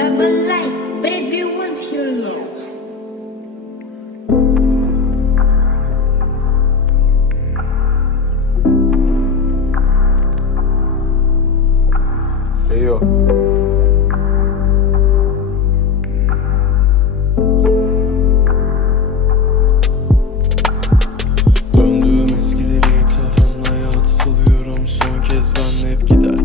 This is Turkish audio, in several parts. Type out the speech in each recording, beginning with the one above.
I'm. Döndüğüm eskileri ithafen hayatı salıyorum Son kez ben hep gider.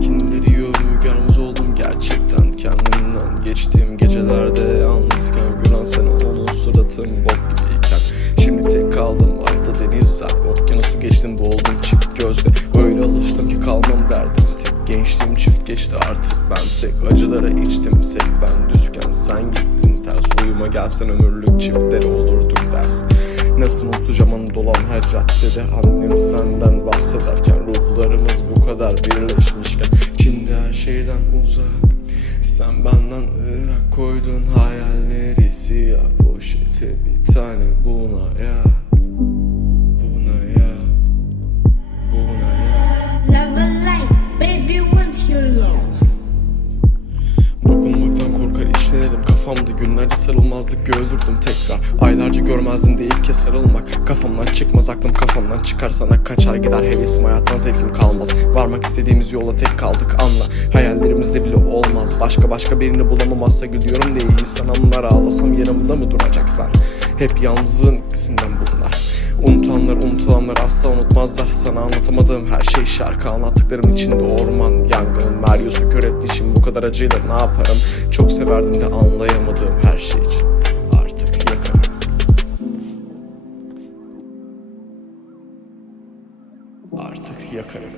Geçti artık. Ben tek Acılara içtim. Sek ben düzken. Sen gittin ters. Uyuma gelsen ömürlük çiftlere olurduk dersin Nasıl unutacağım onu dolan her caddede. Annem senden bahsederken Ruhlarımız bu kadar birleşmişken. Çin'de her şeyden uzak. Sen benden ırak koydun hayalleri. Siyah poşete bir tane buna ya kafamda günlerce sarılmazdık öldürdüm tekrar. Aylarca görmezdim de ilk kez sarılmak. Kafamdan çıkmaz aklım kafamdan çıkar. Sana kaçar gider hevesim hayattan zevkim kalmaz. Varmak istediğimiz yola tek kaldık anla. Hayallerimizde bile olmaz. Başka başka birini bulamamazsa gülüyorum diye insan anlar ağlasam yanımda mı duracaklar? Hep yalnızlığın etkisinden bunlar. Unutanlar unutulanlar asla unutmazlar. Sana anlatamadığım her şey şarkı. Anlattıklarım içinde orman yangın Meryos'u kör etti bu kadar acıyla ne yaparım? Çok severdim de anlayamadığım her şey için Artık yakarım Artık yakarım